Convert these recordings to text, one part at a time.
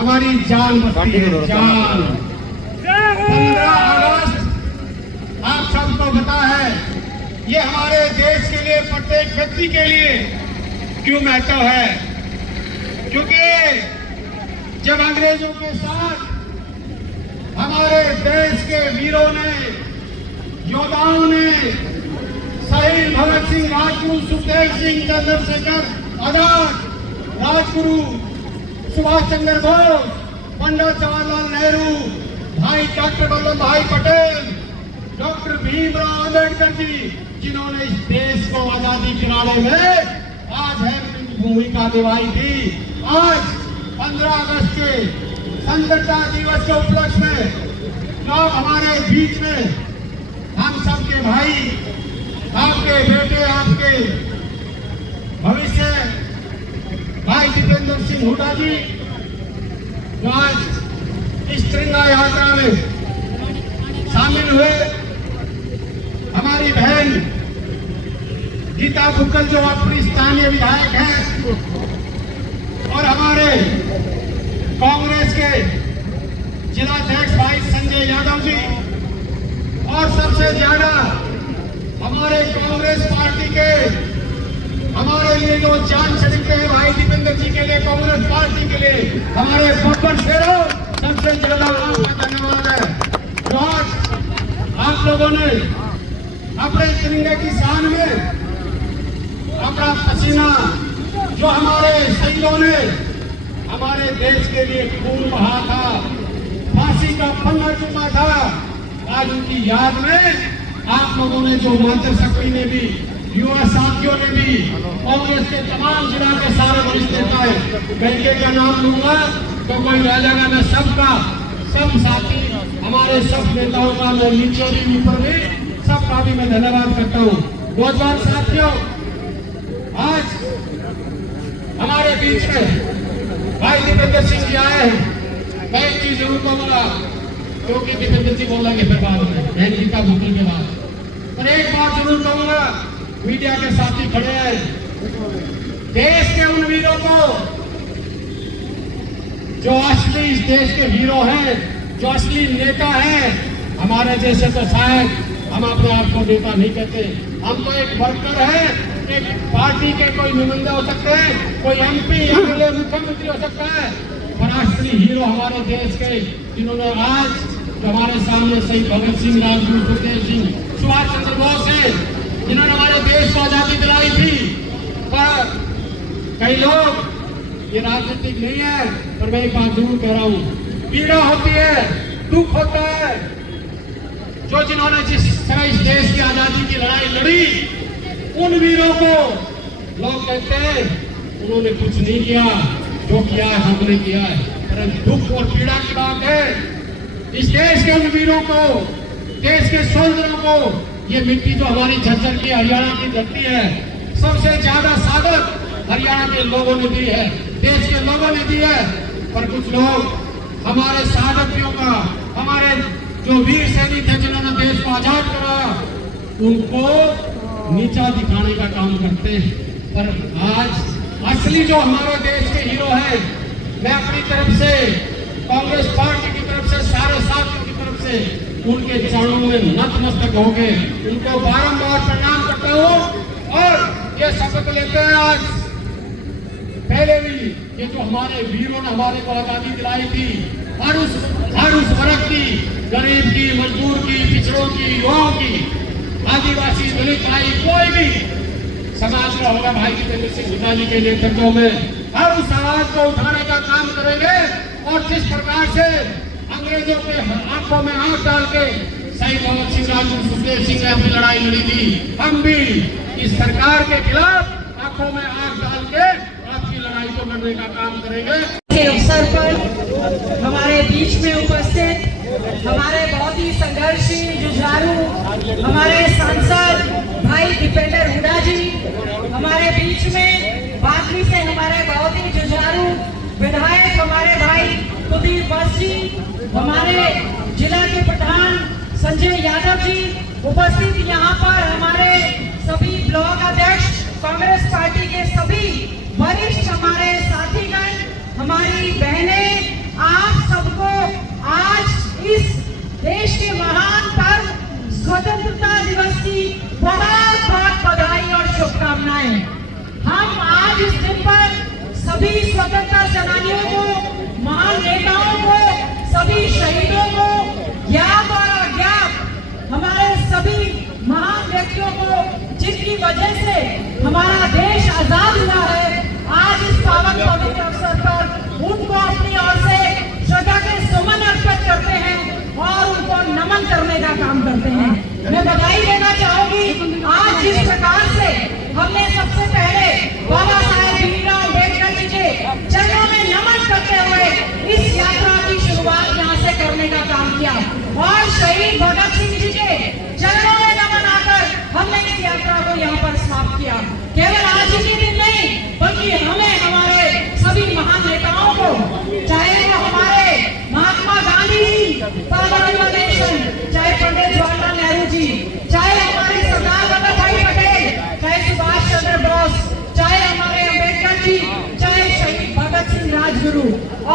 हमारी जान बचती है, जान। 15 अगस्त आप सबको पता है, ये हमारे देश के लिए, प्रत्येक व्यक्ति के लिए क्यों महत्व है। क्योंकि जब अंग्रेजों के साथ हमारे देश के वीरों ने, योद्धाओं ने, शहीद भगत सिंह, राजगुरु सुखदेव सिंह, चंद्रशेखर आजाद, राजगुरु सुभाष चंद्र बोस, पंडित जवाहरलाल नेहरू, भाई डॉक्टर वल्लभ भाई पटेल, डॉक्टर भीमराव अम्बेडकर जी, जिन्होंने इस देश को आजादी दिलाने में आज है भूमिका निभाई थी। आज 15 अगस्त के स्वतंत्रता दिवस के उपलक्ष्य में लोग हमारे बीच में, हम सबके भाई, आपके बेटे, आपके भविष्य भाई दीपेंद्र सिंह हुड्डा जी, जो आज इस तिरंगा यात्रा में शामिल हुए, हमारी बहन गीता बुक्कल जो अपनी स्थानीय विधायक हैं, और हमारे कांग्रेस के जिलाध्यक्ष भाई संजय यादव जी, और सबसे ज्यादा हमारे कांग्रेस पार्टी के हमारे लिए जो जान छड़कते हैं भाई दीपेंद्र जी के लिए, कांग्रेस पार्टी के लिए हमारे बब्बर शेरों, सबसे ज्यादा आपका धन्यवाद है। जो आज आप लोगों ने अपने तिरंगे की शान में अपना पसीना, जो हमारे शहीदों ने हमारे देश के लिए खून बहा था, फांसी का फंदा चुका था, आज उनकी याद में आप लोगों ने, जो मातृशक्ति ने भी, युवा साथियों ने भी, कांग्रेस के तमाम जिला के सारे वरिष्ठ नेता है, बैठे का नाम लूंगा तो कोई रह जाएगा, मैं सबका, सब साथी हमारे सब नेताओं का मैं नीचे भी ऊपर भी सबका भी मैं धन्यवाद करता हूँ। नौजवान साथियों, आज हमारे बीच में भाई दीपेंद्र सिंह जी आए हैं। मैं एक चीज जरूर कहूंगा, क्योंकि दीपेंद्र जी बोलेंगे फिर बाद में, गीता बुक्कल के बाद, पर एक बात जरूर कहूंगा, मीडिया के साथी खड़े हैं, देश के उन वीरों को, जो असली इस देश के हीरो हैं, जो असली नेता हैं, हमारे जैसे तो शायद हम अपने आप को नेता नहीं कहते, हम तो एक वर्कर हैं, एक पार्टी के कोई नुमाइंदा हो सकते हैं, कोई एमपी, एमएलए, मुख्यमंत्री हो सकता है, पर असली हीरो हमारे देश के, जिन्होंने आज हमारे सामने शहीद भगत सिंह, राजगुरु सुखदेव सिंह, सुभाष चंद्र बोस है, जिन्होंने हमारे देश को आजादी दिलाई थी। पर कई लोग, ये राजनीतिक नहीं है, पर मैं एक बात जरूर कह रहा हूँ, पीड़ा होती है, दुख होता है, जो जिन्होंने जिस तरह इस देश की आजादी की लड़ाई लड़ी, उन वीरों को लोग कहते हैं उन्होंने कुछ नहीं किया, जो किया है हमने किया है। पर दुख और पीड़ा की बात है, इस देश के उन वीरों को, देश के सोल्जरों को, ये मिट्टी जो हमारी झज्जर की, हरियाणा की धरती है, सबसे ज्यादा सादत हरियाणा के लोगों ने दी है, देश के लोगों ने दी है। पर कुछ लोग हमारे सादतियों का, हमारे जो वीर सैनिक थे जिन्होंने देश को आजाद कराया, उनको नीचा दिखाने का काम करते हैं। पर आज असली जो हमारे देश के हीरो हैं, मैं अपनी तरफ से, कांग्रेस पार्टी की तरफ से, सारे साथियों की तरफ से उनके चरणों में नतमस्तक हो गए, उनको बारंबार प्रणाम करता हूँ। और ये शपथ लेते हैं आज, पहले भी ये जो हमारे वीरों ने हमारे को आजादी दिलाई थी, हर उस वर्ग की, गरीब की, मजदूर की, पिछड़ों की, युवाओं की, आदिवासी, दलित भाई, कोई भी समाज का होगा, भाई दीपेंद्र सिंह हुड्डा जी के नेतृत्व में हर उस आवाज को उठाने का काम करेंगे। और जिस प्रकार से अंग्रेजों के आंखों में आंख डाल के शहीद भगत सिंह, राजगुरु सुखदेव सिंह ने अपनी लड़ाई लड़ी थी, हम भी इस सरकार के खिलाफ आंखों में आंख डाल के आपकी लड़ाई को लड़ने का काम करेंगे। के अवसर पर हमारे बीच में उपस्थित हमारे बहुत ही संघर्षशील, जुझारू हमारे सांसद भाई दीपेंद्र हुड्डा जी, हमारे बीच में बागली से हमारे बहुत ही जुझारू विधायक हमारे भाई कुलदीप बस जी, हमारे जिला के प्रधान संजय यादव जी उपस्थित, यहाँ पर हमारे सभी ब्लॉक अध्यक्ष, कांग्रेस पार्टी के सभी वरिष्ठ हमारे साथीगण, हमारी बहनें, आप सबको आज इस देश के महान पर्व स्वतंत्रता दिवस की बहुत बहुत बधाई और शुभकामनाएं। हम आज इस दिन पर सभी स्वतंत्रता सेनानियों को, महान नेताओं को, सभी शहीदों को, ज्ञात और अज्ञात हमारे सभी महान व्यक्तियों को, जिनकी वजह से हमारा देश आजाद हुआ है, आज इस पावन पवित्र अवसर पर उनको अपनी ओर से श्रद्धा के सुमन अर्पित करते हैं और उनको नमन करने का काम करते हैं। मैं बधाई देना चाहूंगी, आज जिस प्रकार से हमने सबसे पहले बाबा साहेब भीमराव अम्बेडकर जी के चरणों में नमन करते हुए इस यात्रा की शुरुआत यहाँ से करने का काम किया और शहीद भगत सिंह जी के चरणों में नमन आकर हमने इस यात्रा को यहाँ पर समाप्त किया। केवल आज ही के दिन नहीं, बल्कि हमें हमारे सभी महान नेताओं को, चाहे वो हमारे Mahatma Gandhi ji, father of the nation, चाहे पंडित जवाहरलाल नेहरू जी, चाहे हमारे सरदार वल्लभ भाई पटेल, चाहे सुभाष चंद्र बोस, चाहे हमारे अम्बेडकर जी, चाहे शहीद भगत सिंह राजगुरु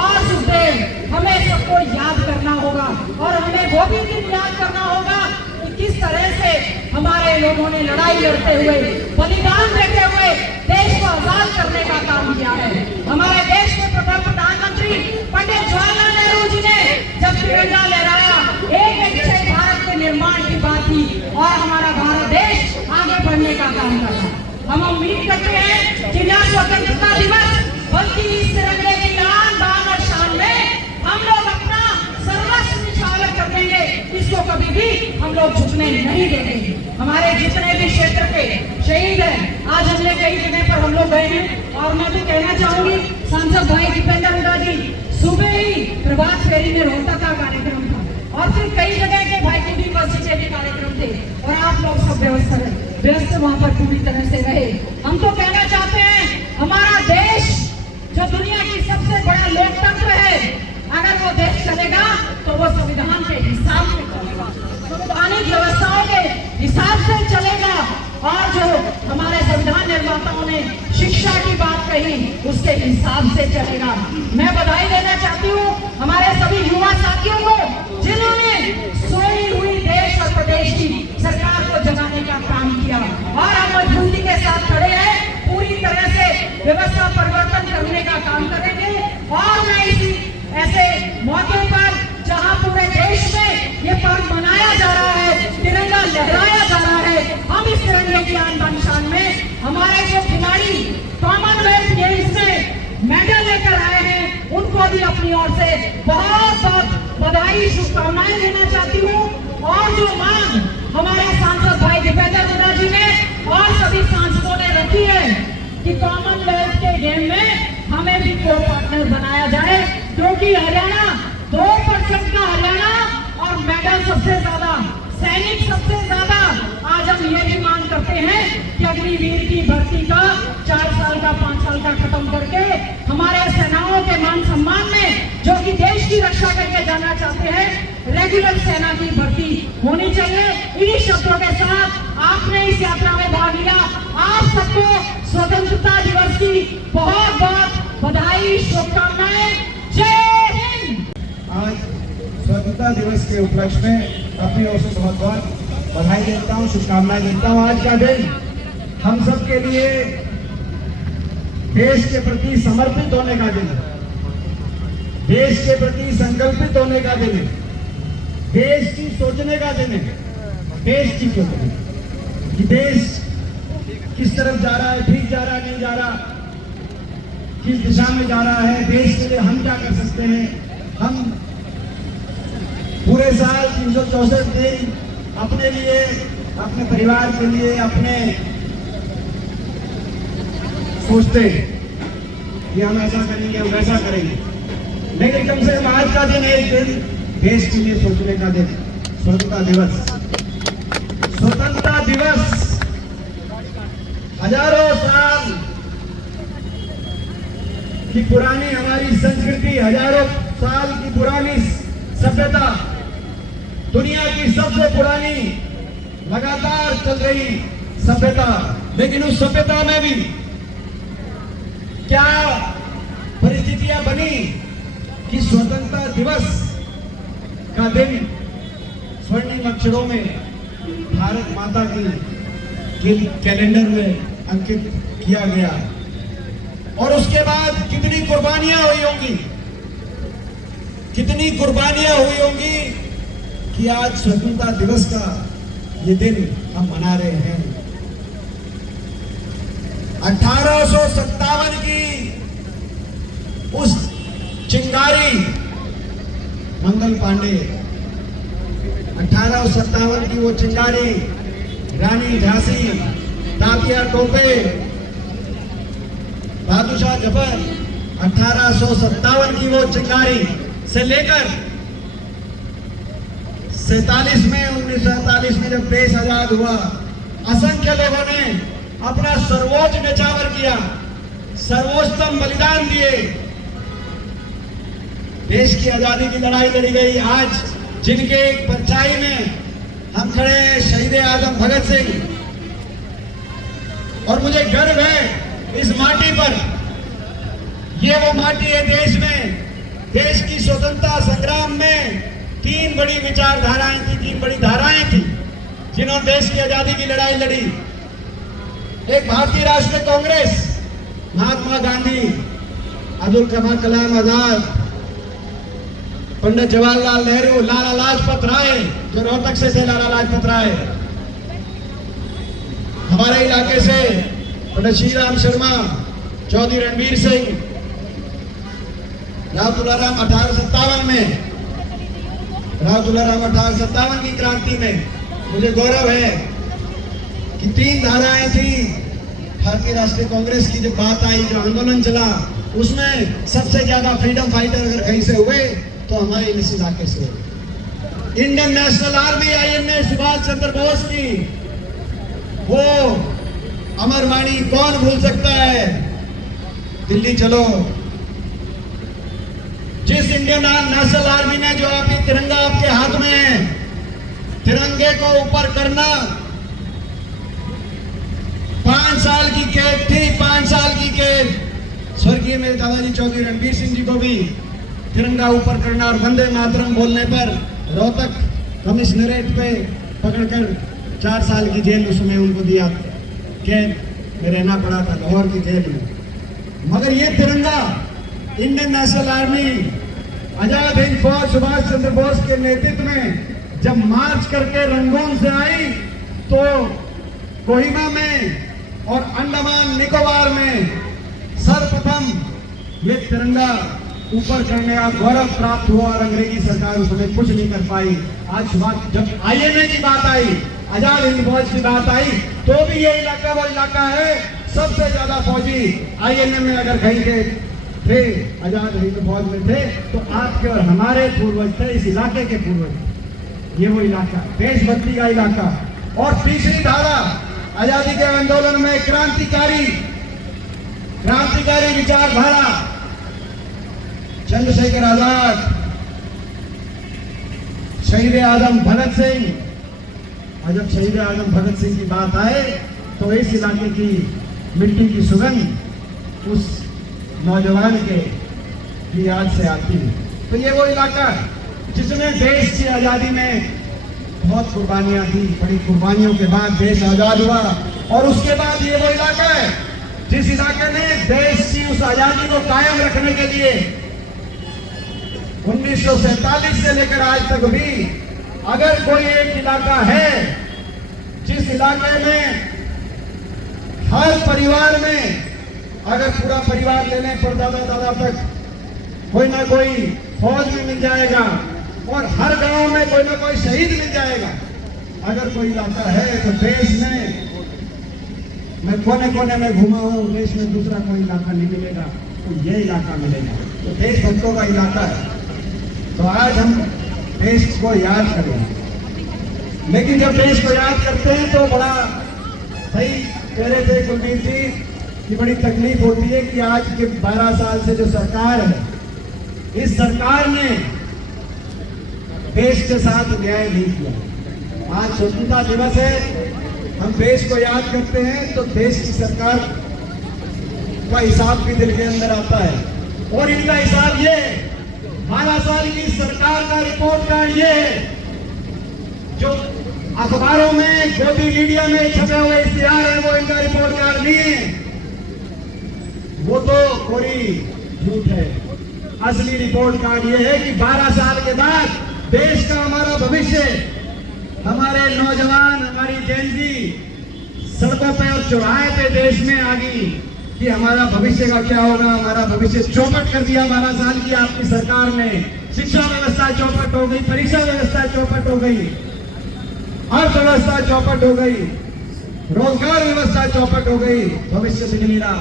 और सुखदेव, हमें सबको याद करना होगा और हमें वो भी दिन याद करना होगा कि किस तरह से हमारे लोगों ने लड़ाई लड़ते हुए, बलिदान देते हुए देश को आजाद करने का काम किया है। हमारे देश के प्रथम प्रधानमंत्री पंडित जवाहरलाल नेहरू जी ने जब तिरंगा लहराया, एक अच्छे भारत के निर्माण की बात की और हमारा भारत देश आगे बढ़ने का काम करा। हम उम्मीद करते हैं कि न स्वतंत्रता दिवस बल्कि इस तिरंगे की आन बान और शान में हम लोग अपना सर्वस्व निछावर कर देंगे, इसको कभी भी हम लोग झुकने नहीं देंगे। हमारे जितने भी क्षेत्र के शहीद हैं, आज हमने कई जगह पर हम लोग गए हैं और मैं भी कहना चाहूंगी, सांसद भाई दीपेंद्र हुड्डा जी, सुबह ही प्रभात फेरी में रोहतक का कार्यक्रम था और फिर कई जगह के भाई की यूनिवर्सिटी के भी कार्यक्रम थे और आप लोग सब व्यस्त वहां पर पूरी तरह से रहे। हम तो कहना चाहते हैं, हमारा देश जो दुनिया की सबसे बड़ा लोकतंत्र है, अगर वो देश चलेगा तो वो संविधान के हिसाब से चलेगा, संवैधानिक व्यवस्थाओं के हिसाब से चलेगा और जो हमारे संविधान निर्माताओं ने शिक्षा की बात कही उसके हिसाब से चलेगा। मैं बधाई देना चाहती हूँ हमारे सभी युवा साथियों को, जिन्होंने सोई हुई देश और प्रदेश की सरकार को जगाने का काम किया और हम मजबूती के साथ खड़े हैं, पूरी तरह से व्यवस्था परिवर्तन करने का काम करेंगे। और मैं इसी ऐसे मौके पर जहां पूरे देश में ये पर्व मनाया जा रहा है, तिरंगा लहराया जा रहा है, हम इस तिरंगे की आन बान शान में हमारे जो खिलाड़ी कॉमनवेल्थ गेम्स में मेडल लेकर आए हैं, उनको भी अपनी ओर से बहुत बहुत बधाई, शुभकामनाएं देना चाहती हूँ। और जो मांग हमारे सांसद भाई दीपेंद्र हुड्डा जी ने और सभी सांसदों ने रखी है कि कॉमनवेल्थ के गेम में हमें भी को पार्टनर बनाया जाए, क्योंकि हरियाणा 2% का हरियाणा और मेडल सबसे ज्यादा, सैनिक सबसे ज्यादा। आज हम ये भी मांग करते हैं कि अग्निवीर की भर्ती का 4 साल का 5 साल का खत्म करके हमारे सेनाओं के मान सम्मान में, जो कि देश की रक्षा करके जाना चाहते हैं, रेगुलर सेना की भर्ती होनी चाहिए। इन्हीं शब्दों के साथ आपने इस यात्रा में भाग लिया, आप सबको स्वतंत्रता दिवस की बहुत बहुत बधाई, शुभकामनाएं। जय हिंद। आज स्वतंत्रता दिवस के उपलक्ष्य में अपनी ओर से बहुत बहुत बधाई देता हूँ, शुभकामनाएं देता हूँ। आज का दिन हम सब के लिए देश के प्रति समर्पित होने का दिन है, देश के प्रति संकल्पित होने का दिन है, देश की सोचने का दिन है, देश की सोचने कि देश किस तरफ जा रहा है, ठीक जा रहा है, नहीं जा रहा, किस दिशा में जा रहा है, देश के लिए हम क्या कर सकते हैं। हम पूरे साल 364 दिन अपने लिए, अपने परिवार के लिए, अपने सोचते हैं कि हम ऐसा करेंगे, हम वैसा करेंगे, लेकिन कम से कम आज का दिन एक दिन देश के लिए सोचने का दिन, स्वतंत्रता दिवस। स्वतंत्रता दिवस हजारों साल की पुरानी हमारी संस्कृति, हजारों साल की पुरानी सभ्यता, दुनिया की सबसे पुरानी लगातार चल रही सभ्यता, लेकिन उस सभ्यता में भी क्या परिस्थितियां बनी कि स्वतंत्रता दिवस का दिन स्वर्णिम अक्षरों में भारत माता की कैलेंडर में अंकित किया गया। और उसके बाद कितनी कुर्बानियां हुई होंगी, कितनी कुर्बानियां हुई होंगी कि आज स्वतंत्रता दिवस का ये दिन हम मना रहे हैं। 1857 की उस चिंगारी मंगल पांडे, 1857 की वो चिंगारी रानी झांसी, तात्या टोपे, बहादुर शाह जफर, 1857 की वो चिंगारी से लेकर 47 में 1947 में जब देश आजाद हुआ, असंख्य लोगों ने अपना सर्वोच्च न्यौछावर किया, सर्वोत्तम बलिदान दिए, देश की आजादी की लड़ाई लड़ी गई। आज जिनके एक परछाई में हम खड़े हैं, शहीद आजम भगत सिंह, और मुझे गर्व है इस माटी पर। ये वो माटी है देश में, देश की स्वतंत्रता संग्राम में तीन बड़ी विचारधाराएं थी, तीन बड़ी धाराएं थी जिन्होंने देश की आजादी की लड़ाई लड़ी। एक भारतीय राष्ट्रीय कांग्रेस, महात्मा गांधी, अब्दुल कलाम आजाद, पंडित जवाहरलाल नेहरू, लाला लाजपत राय, जो रोहतक से थे लाला लाजपत राय, हमारे इलाके से पंडित श्री राम शर्मा, चौधरी रणवीर सिंह, राव तुलाराम 1857 में, राव तुलाराम 1857 की क्रांति में मुझे गौरव है कि तीन धाराएं थी भारतीय राष्ट्रीय कांग्रेस की। जब बात आई, जो आंदोलन चला, उसमें सबसे ज्यादा फ्रीडम फाइटर अगर कहीं से हुए तो हमारे इस इलाके से Indian National Army, INA Subhash Chandra Bose की वो अमर वाणी कौन भूल सकता है, दिल्ली चलो। जिस इंडियन नेशनल आर्मी ने, जो आपकी तिरंगा आपके हाथ में है, तिरंगे को ऊपर करना, 5 साल की कैद थी, 5 साल की कैद। स्वर्गीय मेरे दादाजी चौधरी रणवीर सिंह जी को भी तिरंगा ऊपर करना और वंदे मातरम बोलने पर रोहतक कमिश्नरेट पे पकड़कर 4 साल की जेल उसमें उनको दिया, कैद में रहना पड़ा था लाहौर की जेल में। मगर ये तिरंगा Indian National army, Azad Hind फौज सुभाष चंद्र बोस के नेतृत्व में जब मार्च करके रंगून से आई, तो कोहिमा में और अंडमान निकोबार में सर्वप्रथम ये तिरंगा ऊपर करने का गौरव प्राप्त हुआ और अंग्रेजी सरकार उसमें कुछ नहीं कर पाई। आज जब INA की बात आई, आजाद हिंद फौज की बात आई, तो भी ये इलाका वो इलाका है सबसे ज्यादा फौजी INA में अगर कहीं के थे, आजाद हिंद फौज में थे, तो आपके और हमारे पूर्वज थे, इस इलाके के पूर्वज। ये वो इलाका, देशभक्ति का इलाका। और तीसरी धारा, आजादी के आंदोलन में क्रांतिकारी विचारधारा, चंद्रशेखर आजाद, शहीद आजम भगत सिंह। और जब शहीद आजम भगत सिंह की बात आए तो इस इलाके की मिट्टी की सुगंध उस नौजवान के की याद से आती है। तो ये वो इलाका जिसमें देश की आजादी में बहुत कुर्बानियां थी, बड़ी कुर्बानियों के बाद देश आजाद हुआ। और उसके बाद ये वो इलाका है जिस इलाके ने देश की उस आजादी को कायम रखने के लिए 1947 से लेकर आज तक भी, अगर कोई एक इलाका है जिस इलाके में हर परिवार में, अगर पूरा परिवार लेने पर दादा तक कोई ना कोई फौज में मिल जाएगा और हर गांव में कोई ना कोई शहीद मिल जाएगा, अगर कोई इलाका है तो देश में, मैं कोने कोने में घूमा हूं, देश में दूसरा कोई इलाका नहीं मिलेगा, तो ये इलाका मिलेगा। तो देशभक्तों का इलाका है। तो आज हम देश को याद करें, लेकिन जब देश को याद करते हैं तो बड़ा सही कह रहे थे कुलदीप जी कि बड़ी तकलीफ होती है कि आज के 12 साल से जो सरकार है, इस सरकार ने देश के साथ न्याय नहीं किया। आज स्वतंत्रता दिवस है, हम देश को याद करते हैं तो देश की सरकार का हिसाब भी दिल के अंदर आता है। और इनका हिसाब ये है 12 साल की सरकार का रिपोर्ट कार्ड ये है जो अखबारों में गोदी मीडिया में छपे हुए इश्तिहार है, वो इनका रिपोर्ट कार्ड नहीं है, वो तो कोई झूठ है। असली रिपोर्ट कार्ड ये है कि 12 साल के बाद देश का हमारा भविष्य, हमारे नौजवान, हमारी जेनजी सड़कों पे और चौराहे पे देश में आ गई कि हमारा भविष्य का क्या होगा। हमारा भविष्य चौपट कर दिया 12 साल की आपकी सरकार ने। शिक्षा व्यवस्था चौपट हो गई, परीक्षा व्यवस्था चौपट हो गई, अर्थव्यवस्था चौपट हो गई, रोजगार व्यवस्था चौपट हो गई, भविष्य बिगड़ रहा।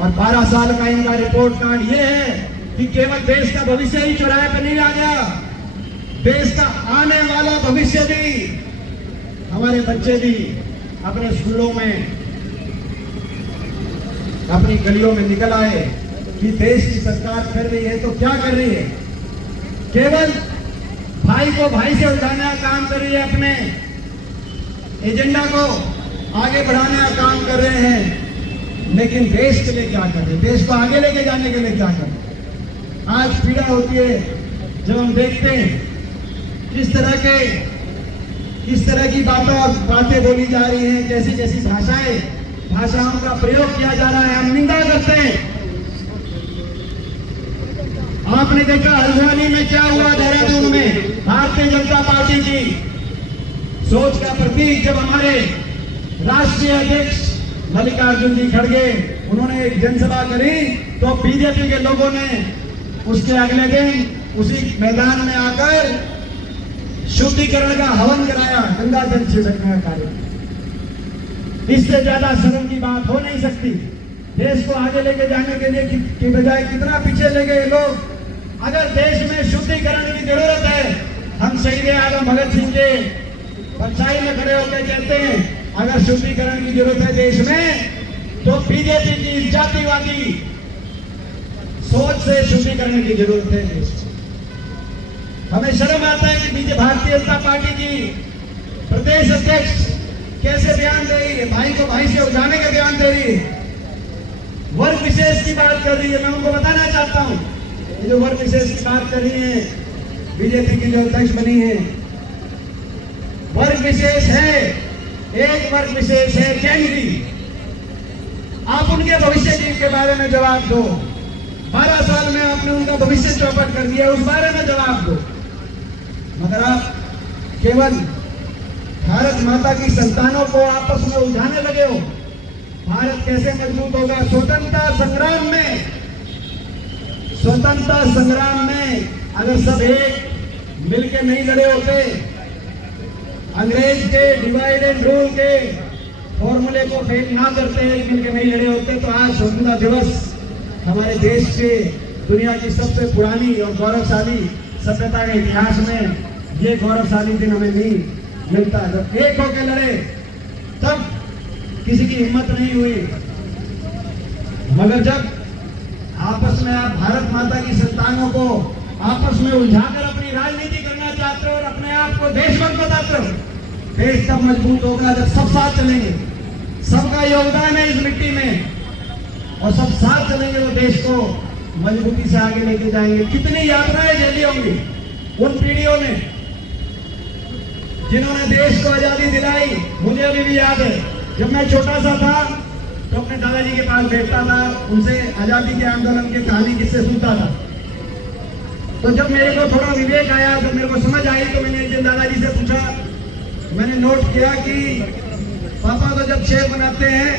और 12 साल का इनका रिपोर्ट कार्ड ये है कि केवल देश का भविष्य ही चौराहे पर नहीं आ गया, देश का आने वाला भविष्य भी, हमारे बच्चे भी अपने स्कूलों में, अपनी गलियों में निकल आए कि देश की सरकार कर रही है तो क्या कर रही है, केवल भाई को भाई से उठाने का काम कर रही है, अपने एजेंडा को आगे बढ़ाने का काम कर रहे हैं, लेकिन देश के लिए क्या कर रहे हैं, देश को आगे लेके जाने के लिए क्या कर रहे हैं। आज पीड़ा होती है जब हम देखते हैं किस तरह की बातें बोली जा रही हैं, कैसी कैसी भाषाओं का प्रयोग किया जा रहा है, हम निंदा करते हैं। आपने देखा हल्द्वानी में क्या हुआ, देहरादून में भारतीय जनता पार्टी की सोच का प्रतीक जब हमारे राष्ट्रीय अध्यक्ष मल्लिकार्जुन जी खड़गे उन्होंने एक जनसभा करी तो बीजेपी के लोगों ने उसके अगले दिन उसी मैदान में आकर शुद्धिकरण का हवन कराया, गंगा जल छिड़कने का कार्य। इससे ज्यादा शर्म की बात हो नहीं सकती। देश को आगे लेके जाने के लिए की बजाय कितना पीछे ले गए लोग। अगर देश में शुद्धिकरण की जरूरत है, हम शहीद आजम भगत सिंह के परछाई में खड़े होकर कहते हैं अगर शुद्धिकरण की जरूरत है देश में तो बीजेपी की जातिवादी सोच से शुद्धिकरण की जरूरत है देश में। हमें शर्म आता है कि भारतीय जनता पार्टी की प्रदेश अध्यक्ष कैसे बयान दे रही है, भाई को भाई से उठाने का बयान दे रही है, वर्ग विशेष की बात कर रही है। मैं उनको बताना चाहता हूं ये जो वर्ग विशेष की बात कर रही है बीजेपी की जो अध्यक्ष बनी है, वर्ग विशेष है, एक वर्ग विशेष है जेनजी। आप उनके भविष्य के बारे में जवाब दो। 12 साल में आपने उनका भविष्य चौपट कर दिया, उस बारे में जवाब दो। मगर आप केवल भारत माता की संतानों को आपस में उलझाने लगे हो। भारत कैसे मजबूत होगा? स्वतंत्रता संग्राम में अगर सब एक मिलके नहीं लड़े होते, अंग्रेज के डिवाइड एंड रूल के फॉर्मूले को फेल ना करते हैं, मिलके नहीं लड़े होते, तो आज स्वतंत्रता दिवस हमारे देश के दुनिया की सबसे पुरानी और गौरवशाली सभ्यता के इतिहास में ये गौरवशाली दिन हमें नहीं मिलता। जब एक होकर लड़े तब किसी की हिम्मत नहीं हुई, मगर जब आपस में आप भारत माता की संतानों को आपस में उलझाकर अपनी राजनीति करना चाहते हो और अपने आप को देशभक्त बताते हो, देश तब मजबूत होगा जब सब साथ चलेंगे। सबका योगदान है इस मिट्टी में और सब साथ चलेंगे तो देश को मजबूती से आगे लेके जाएंगे। कितनी यात्राएं झेली होंगी उन पीढ़ियों ने जिन्होंने देश को आजादी दिलाई। मुझे अभी भी याद है जब मैं छोटा सा था तो अपने दादाजी के पास बैठता था, उनसे आजादी के आंदोलन की कहानी किससे सुनता था। तो जब मेरे को थोड़ा विवेक आया, जब मेरे को समझ आई, तो मैंने एक दिन दादाजी से पूछा, मैंने नोट किया कि पापा तो जब शेर बनाते हैं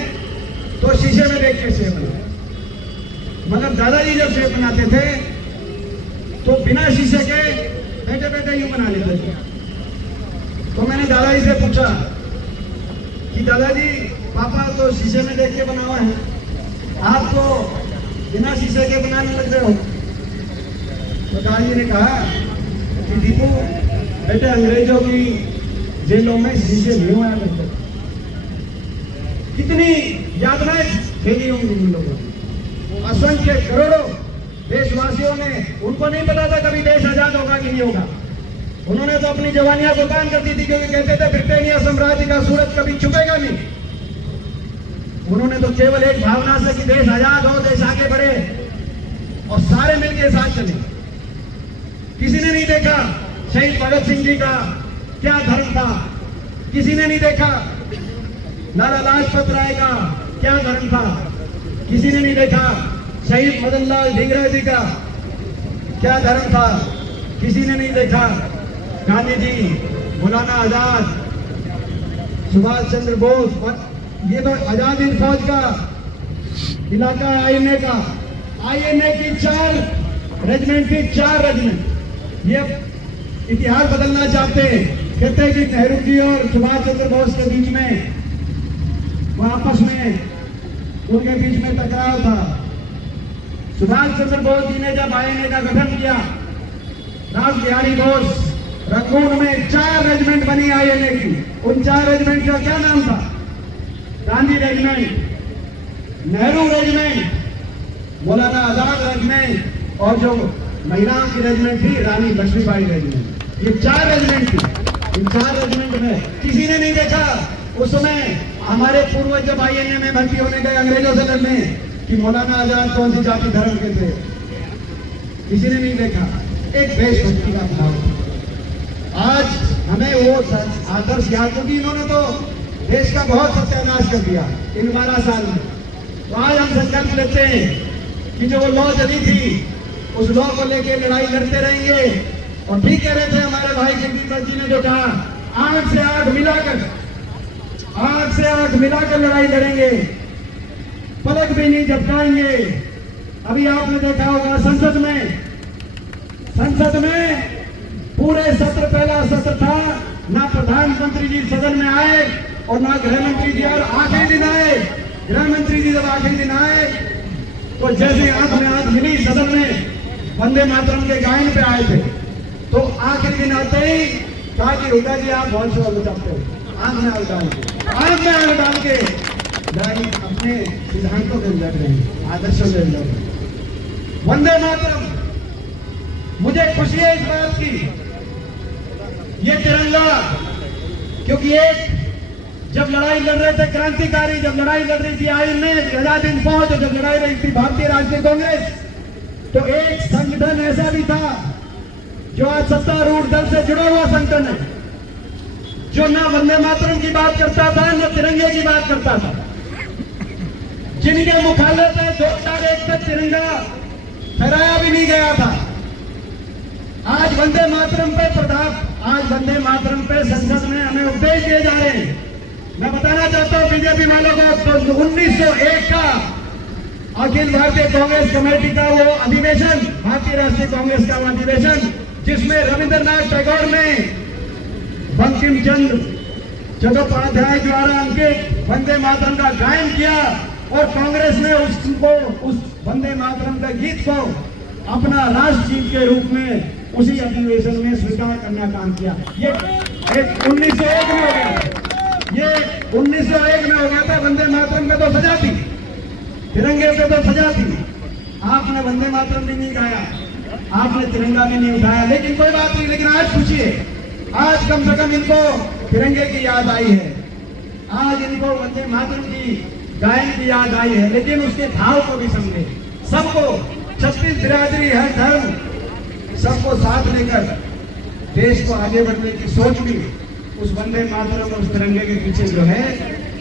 तो शीशे में देख के शेर बनाते, मगर दादाजी जब शेर बनाते थे तो बिना शीशे के बैठे बैठे यूं बना लेते थे। तो मैंने दादाजी से पूछा कि दादाजी पापा तो शीशे में देख के बना हुआ है, आप तो बिना शीशे के बनाने लग रहे हो। तो दादाजी ने कहा कि दीपू बेटे अंग्रेजों की जेलों में शीशे नहीं हुआ करते। कितनी यातनाएं झेली होंगी उन लोगों ने, असंख्य करोड़ों देशवासियों ने। उनको नहीं पता था कभी देश आजाद होगा कि नहीं होगा। उन्होंने तो अपनी जवानियां कुर्बान कर दी थी क्योंकि कहते थे ब्रिटेनिया साम्राज्य का सूरज कभी छुपेगा नहीं। उन्होंने तो केवल एक भावना से कि देश आजाद हो, देश आगे बढ़े और सारे मिलकर साथ चले। किसी ने नहीं देखा शहीद भगत सिंह जी का क्या धर्म था, किसी ने नहीं देखा लाला लाजपत राय का क्या धर्म था, किसी ने नहीं देखा शहीद मदन लाल ढींगरा जी का क्या धर्म था, किसी ने नहीं देखा गांधी जी, मौलाना आजाद, सुभाष चंद्र बोस, ये तो आजाद हिंद फौज का इलाका आईएनए का, आईएनए की 4 रेजिमेंट थी, 4 रेजिमेंट। ये इतिहास बदलना चाहते हैं, कहते हैं कि नेहरू जी और सुभाष चंद्र बोस के बीच में वो आपस में उनके बीच में टकराव था। सुभाष चंद्र बोस जी ने जब आईएनए का गठन किया, रास बिहारी बोस रंगून में 4 रेजिमेंट बनी आईएनए की। उन 4 रेजिमेंट का क्या नाम था? Gandhi regiment, Nehru regiment, Maulana Azad regiment और जो महिलाओं की रेजिमेंट थी रानी लक्ष्मीबाई रेजिमेंट। ये 4 रेजिमेंट थी। इन 4 रेजिमेंट में किसी ने नहीं देखा उस समय हमारे पूर्वज जब आईएनए में भर्ती होने गए अंग्रेजों से लड़ने कि मौलाना आजाद कौन सी जाति धर्म के थे, किसी ने नहीं देखा। एक देशभक्ति का भाव। आज हमें वो आदर्श याद, क्योंकि इन्होंने तो देश का बहुत सत्यानाश कर दिया इन 12 साल में। तो आज हम संकल्प लेते हैं कि जो वो लॉ चली थी उस लॉ को लेके लड़ाई लड़ते रहेंगे। और ठीक कह रहे थे हमारे भाई जगदीश जी ने जो कहा, 8 से 8 मिलाकर, 8 से 8 मिलाकर लड़ाई लड़ेंगे, पलक भी नहीं झपकाएंगे। अभी आपने देखा होगा संसद में पूरे सत्र, पहला सत्र था, ना प्रधानमंत्री जी सदन में आए और ना गृह मंत्री जी। और आखिरी दिन आए, गृह मंत्री जी जब आखिरी दिन आए तो जैसे आंख में आंख मिली सदन में, वंदे मातरम के गायन पे आए थे। तो आखिरी दिन आते ही कहा कि हुड्डा जी आप बहुत शोर मचाते हो, आंख में आंख डाल के गाड़ी अपने सिद्धांतों के लड़ रहे हैं, आदर्शों से लड़ रहे हैं। वंदे मातरम, मुझे खुशी है इस बात की, ये तिरंगा, क्योंकि एक जब लड़ाई लड़ रहे थे क्रांतिकारी, जब लड़ाई लड़ रही थी आईएनए, आजाद हिंद फौज, जब लड़ाई लड़ रही थी भारतीय राष्ट्रीय कांग्रेस, तो एक संगठन ऐसा भी था जो आज सत्तारूढ़ दल से जुड़ा हुआ संगठन है, जो ना वंदे मातरम की बात करता था न तिरंगे की बात करता था, जिनके मुख्यालय पे 2001 तक तिरंगा फहराया भी नहीं गया था। आज वंदे मातरम पे प्रताप, आज वंदे मातरम पे संसद में हमें उपदेश दिए जा रहे हैं। मैं बताना चाहता हूं बीजेपी वालों को, तो 1901 का अखिल भारतीय कांग्रेस कमेटी का वो अधिवेशन, भारतीय राष्ट्रीय कांग्रेस का वो अधिवेशन, जिसमें रविंद्रनाथ टैगोर ने बंकिम चंद्र चट्टोपाध्याय द्वारा अंकित वंदे मातरम का गायन किया और कांग्रेस ने उसको, उस वंदे मातरम के गीत को अपना राष्ट्रगीत के रूप में उसी अधिवेशन में स्वीकार करना काम किया। ये एक 1901 में हो गया, ये 1901 में हो गया था। वंदे मातरम पे तो सजा थी, तिरंगे पे तो सजा थी। आपने वंदे मातरम भी नहीं गाया, आपने तिरंगा भी नहीं उठाया, लेकिन कोई बात नहीं। लेकिन आज खुशी है, आज कम से कम इनको तिरंगे की याद आई है, आज इनको वंदे मातरम की गायन की याद आई है। लेकिन उसके भाव को भी समझे, सबको, 36 बिरादरी, हर धर्म, सबको साथ लेकर देश को आगे बढ़ने की सोच भी उस वंदे मातरम, उस तिरंगे के पीछे जो है,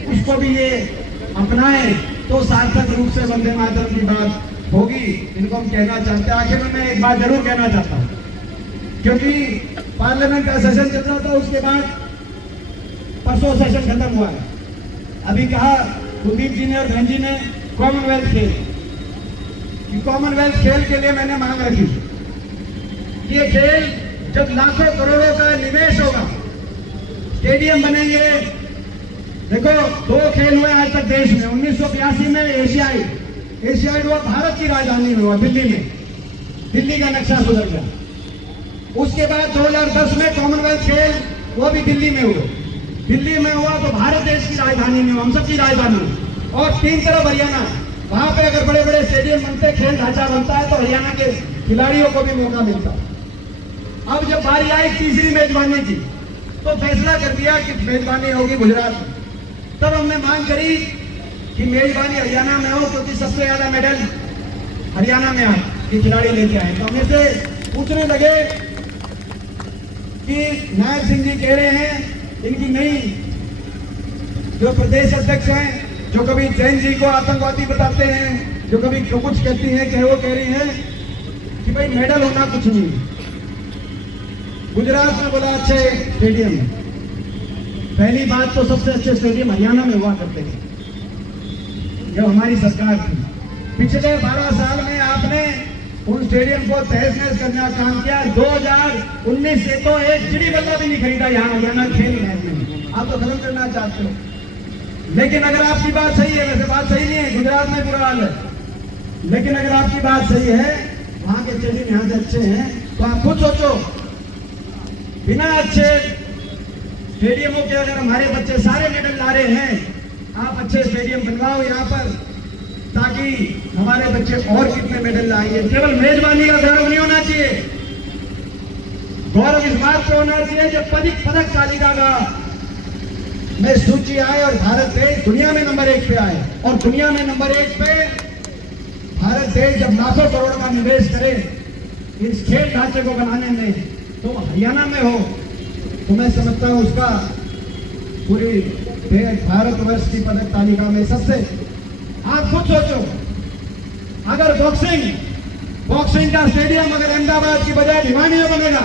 उसको भी ये अपनाएं तो सार्थक रूप से वंदे मातरम की बात होगी। इनको हम कहना चाहते हैं। आखिर में मैं एक बात जरूर कहना चाहता हूँ, क्योंकि पार्लियामेंट का सेशन चल रहा था, उसके बाद परसों सेशन खत्म हुआ है। अभी कहा कुलदीप जी ने और बहन जी ने कॉमनवेल्थ खेल, कॉमनवेल्थ खेल के लिए मैंने मांग रखी, ये खेल जब लाखों करोड़ों का निवेश होगा, स्टेडियम बनेंगे। देखो 2 खेल हुए आज तक देश में। 1982 में एशियाड हुआ, भारत की राजधानी में हुआ, दिल्ली में, दिल्ली का नक्शा सुधर गया। उसके बाद 2010 में कॉमनवेल्थ खेल, वो भी दिल्ली में हुआ। दिल्ली में हुआ तो भारत देश की राजधानी में हुआ, हम सबकी राजधानी। और 3 तरफ हरियाणा, वहां पे अगर बड़े बड़े स्टेडियम बनते, खेल ढांचा बनता है, तो हरियाणा के खिलाड़ियों को भी मौका मिलता। अब जब बारी आई तीसरी मेजबानी की, तो फैसला कर दिया कि मेजबानी होगी गुजरात में। तब हमने मांग करी कि मेजबानी हरियाणा में हो, क्योंकि सबसे ज्यादा मेडल हरियाणा में आए, कि खिलाड़ी लेके आए। तो हमें से पूछने लगे कि नायब सिंह जी कह रहे हैं इनकी नई जो प्रदेश अध्यक्ष हैं, जो कभी जैन जी को आतंकवादी बताते हैं, जो कभी कुछ कहती हैं कि वो कह रही है कि भाई मेडल होना कुछ नहीं। गुजरात में बोला अच्छे स्टेडियम, पहली बात तो सबसे अच्छे स्टेडियम हरियाणा में हुआ करते थे जब हमारी सरकार थी। पिछले 12 साल में आपने उन स्टेडियम को तहस नहस करने का काम किया। 2019 से तो एक चिड़ी बल्ला भी नहीं खरीदा यहाँ हरियाणा खेल में। आप तो खत्म करना चाहते हो, लेकिन अगर आपकी बात सही है, वैसे बात सही नहीं है, गुजरात में बुरा हाल है, लेकिन अगर आपकी बात सही है, वहां के स्टेडियम यहाँ से अच्छे हैं, तो आप खुद सोचो, बिना अच्छे स्टेडियमों के अगर हमारे बच्चे सारे मेडल ला रहे हैं, आप अच्छे स्टेडियम बनवाओ यहाँ पर, ताकि हमारे बच्चे और कितने मेडल लाएंगे। केवल मेजबानी का गौरव नहीं होना चाहिए, गौरव इस बात पे होना चाहिए जब पदक तालिका का में सूची आए और भारत देश दुनिया में नंबर 1 पे आए। और दुनिया में नंबर 1 पे भारत देश जब लाखों करोड़ का निवेश करे इस खेल ढांचे को बनाने में, तो हरियाणा में हो, तो मैं समझता हूं उसका पूरी भारतवर्ष की पदक तालिका में सबसे। आप खुद सोचो, अगर बॉक्सिंग का स्टेडियम अगर अहमदाबाद की बजाय भिवानी में बनेगा,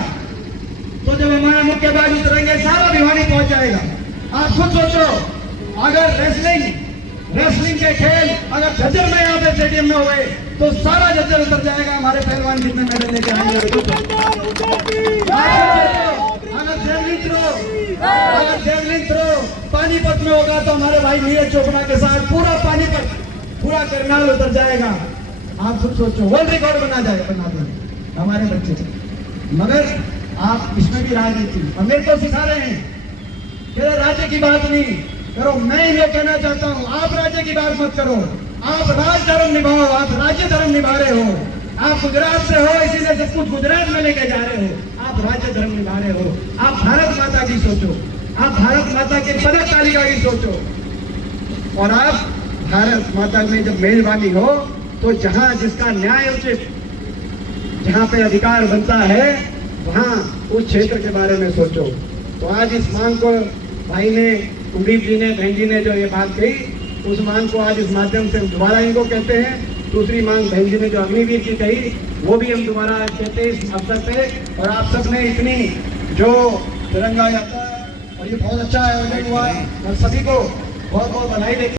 तो जब हमारे मुक्केबाज उतरेंगे सारा भिवानी पहुंच जाएगा। आप खुद सोचो, अगर रेसलिंग के खेल अगर झज्जर में यहाँ पे स्टेडियम में हुए, तो सारा झज्जर उतर जाएगा। हमारे पहलवान कितने मेडल लेके आएंगे। अगर जेवलिन थ्रो पानीपत में होगा, तो हमारे भाई नीरज चोपड़ा के साथ पूरा पानीपत, पूरा करनाल उतर जाएगा। आप खुद सोचो, वर्ल्ड रिकॉर्ड बना देंगे हमारे बच्चे। मगर आप इसमें भी राजनीति, और मेरे को सिखा रहे हैं कि राज्य की बात नहीं करो। मैं ये कहना चाहता हूं, आप राज्य की बात मत करो, आप राज धर्म निभाओ, आप राज्य धर्म निभा रहे हो। आप गुजरात से हो, इसीलिए सब कुछ गुजरात में लेके जा रहे हो। आप राज्य धर्म निभा रहे हो। आप भारत माता की सोचो, आप भारत माता के पदक तालिका की सोचो। और आप भारत माता में जब मेजबानी हो, तो जहां जिसका न्याय उचित, जहां पे अधिकार बनता है, वहां उस क्षेत्र के बारे में सोचो। तो आज इस मांग को भाई ने, कुलदीप जी ने, बहन जी ने जो ये बात कही, उस मांग को आज इस माध्यम से दोबारा इनको कहते हैं। दूसरी मांग बहन जी ने जो अग्निवीर की कही, वो भी हम दोबारा कहते हैं इस अवसर पे। और आप सबने इतनी जो तिरंगा यात्रा, और ये बहुत अच्छा आयोजन हुआ, और सभी को बहुत बहुत बधाई देते हैं।